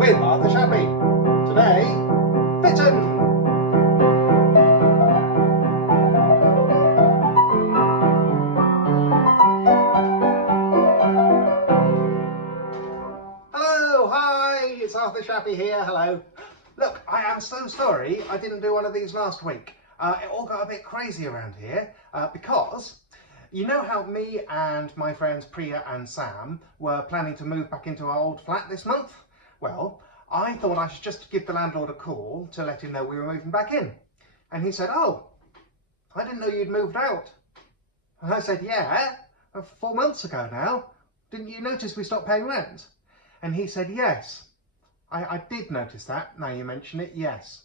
with Arthur Shappy. Today, Fitton. Hello, hi, it's Arthur Shappy here, hello. Look, I am so sorry I didn't do one of these last week. It all got a bit crazy around here because you know how me and my friends Priya and Sam were planning to move back into our old flat this month? Well, I thought I should just give the landlord a call to let him know we were moving back in. And he said, "Oh, I didn't know you'd moved out." And I said, "Yeah, 4 months ago now. Didn't you notice we stopped paying rent?" And he said, "Yes, I did notice that, now you mention it, yes."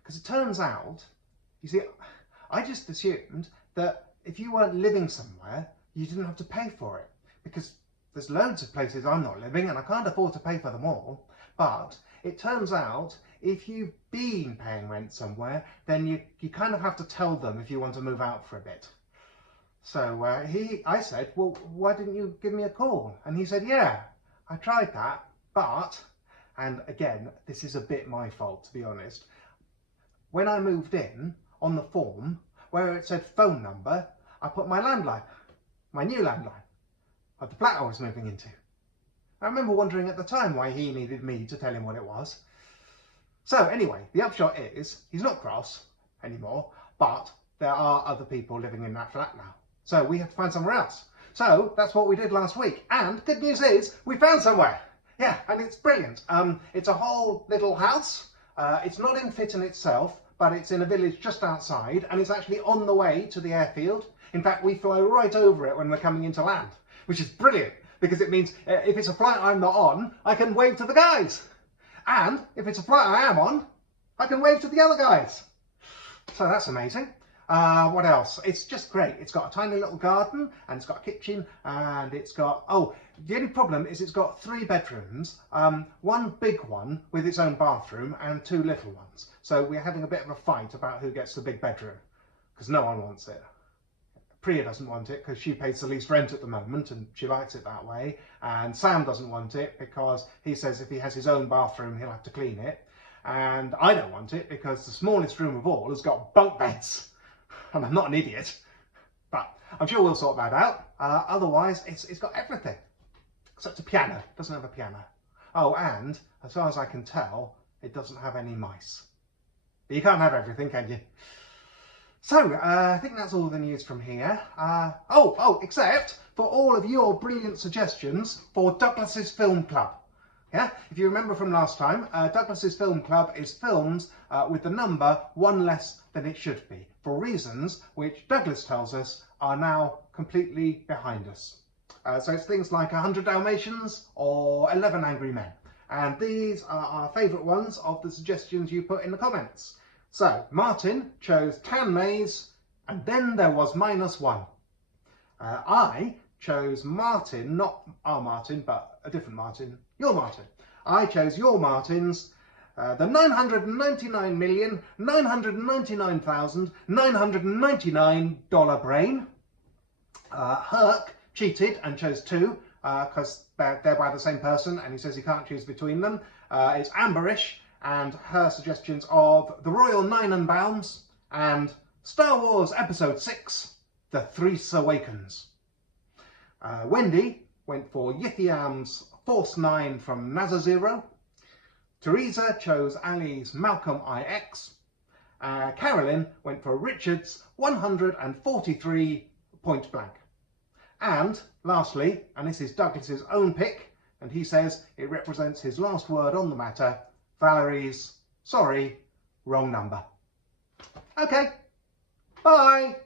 Because it turns out, you see, I just assumed that if you weren't living somewhere, you didn't have to pay for it. Because there's loads of places I'm not living and I can't afford to pay for them all. But it turns out, if you've been paying rent somewhere, then you kind of have to tell them if you want to move out for a bit. So I said, "Well, why didn't you give me a call?" And he said, "Yeah, I tried that, but," and again, this is a bit my fault, to be honest. When I moved in, on the form, where it said phone number, I put my landline, my new landline, of the flat I was moving into. I remember wondering at the time why he needed me to tell him what it was. So anyway, the upshot is, he's not cross anymore, but there are other people living in that flat now. So we have to find somewhere else. So that's what we did last week. And good news is, we found somewhere. Yeah, and it's brilliant. It's a whole little house. It's not in Fitton itself, but it's in a village just outside, and it's actually on the way to the airfield. In fact, we fly right over it when we're coming into land, which is brilliant, because it means if it's a flight I'm not on, I can wave to the guys. And if it's a flight I am on, I can wave to the other guys. So that's amazing. What else? It's just great. It's got a tiny little garden, and it's got a kitchen, and it's got, oh, the only problem is it's got 3 bedrooms, one big one with its own bathroom and 2 little ones. So we're having a bit of a fight about who gets the big bedroom, because no one wants it. Priya doesn't want it because she pays the least rent at the moment and she likes it that way. And Sam doesn't want it because he says if he has his own bathroom, he'll have to clean it. And I don't want it because the smallest room of all has got bunk beds. And I'm not an idiot, but I'm sure we'll sort that out. Otherwise, it's got everything, except a piano. It doesn't have a piano. Oh, and as far as I can tell, it doesn't have any mice. But you can't have everything, can you? So, I think that's all the news from here. Except for all of your brilliant suggestions for Douglas's Film Club. Yeah, if you remember from last time, Douglas's Film Club is films with the number 1 less than it should be, for reasons which Douglas tells us are now completely behind us. So it's things like 100 Dalmatians or 11 Angry Men. And these are our favourite ones of the suggestions you put in the comments. So Martin chose Tan Maze, and then there was -1. I chose Martin, not our Martin, but a different Martin, your Martin. I chose your Martin's, the $999,999,999 brain. Herc cheated and chose 2 because they're by the same person and he says he can't choose between them. It's Amberish and her suggestions of The Royal Ninenbaums and Star Wars Episode 6, The Threes Awakens. Wendy went for Yithiam's Force 9 from NASA Zero. Teresa chose Ali's Malcolm IX. Carolyn went for Richard's 143 Point Blank. And lastly, and this is Douglas's own pick, and he says it represents his last word on the matter, Valerie's, sorry, wrong number. Okay, bye.